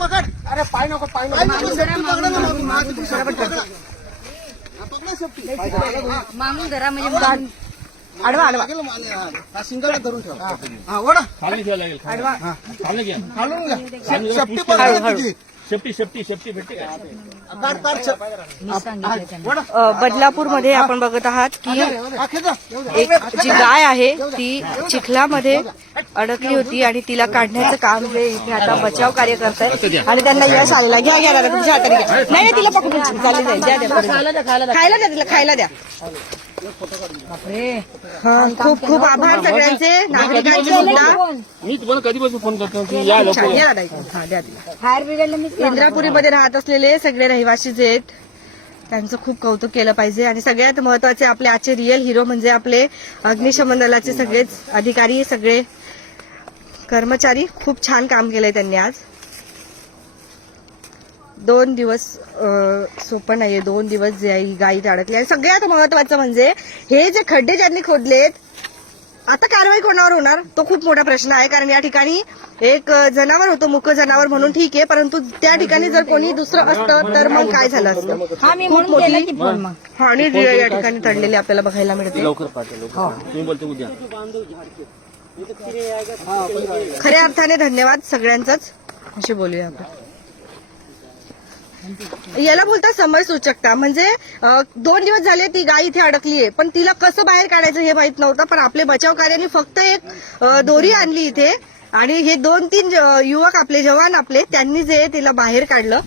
पकड. अरे पाय नको पाय नको मागून धरा म्हणजे आडवा आडवा सिंगल धरून ठेव. हा ओढा खाली घ्यायला लागेल. आडवा खाली घ्या. घालून घ्या. शेपटी पकड तुझी. शेपटी भेटते का? काढ काढ ओढा. बदलापूरमध्ये आपण बघत आहात की आखेचा एक जी गाय आहे ती चिखलामध्ये अडकली होती आणि तिला काढण्याचं काम जे इथे आता बचाव कार्य करतायत आणि त्यांना यश आलेला. घ्या घ्या दादा तुमच्या हाताने घ्या. नाही तिला पकडून चालली जाईल. द्या द्या खायला द्या तिला खायला द्या. हा खूप खूप आभार सगळ्यांचे नागरिकांचे सुद्धा. मी तुम्हाला कधीपासून फोन करतो की या लवकर. या दादा इथे. हा द्या तिला. इंद्रापुरीमध्ये राहत असलेले सगळे रहिवासी जे आहेत त्यांचं खूप कौतुक केलं पाहिजे आणि सगळ्यात महत्वाचे आपले आजचे रिअल हिरो म्हणजे आपले अग्निशमन दलाचे सगळेच अधिकारी, सगळे कर्मचारी. खूप छान काम केलंय त्यांनी आज. 2 दिवस सोपं नाहीये. 2 दिवस जे आहे ही गाई अडकली आणि सगळ्यात महत्वाचं म्हणजे हे जे खड्डे ज्यांनी खोदलेत आता कारवाई कोणावर होणार तो खूप मोठा प्रश्न आहे. कारण या ठिकाणी एक जनावर होतं, मुक जनावर म्हणून ठीक आहे, परंतु त्या ठिकाणी जर कोणी दुसरं असतं तर मग काय झालं असतं. खूप मोठी हानी जी आहे या ठिकाणी टळलेली आपल्याला बघायला मिळते. लवकर पाठवा लवकर. तुम्ही बोलतो उद्या. खऱ्या अर्थाने धन्यवाद सगळ्यांचाच अशी बोलूया आपण. याला बोलतात समयसूचकता. म्हणजे 2 दिवस झाले ती गाय इथे अडकली आहे पण तिला कसं बाहेर काढायचं हे माहित नव्हतं. पण आपले बचाव कार्याने फक्त एक दोरी आणली इथे आणि हे 2-3 युवक आपले जवान आपले त्यांनी जे तिला बाहेर काढलं.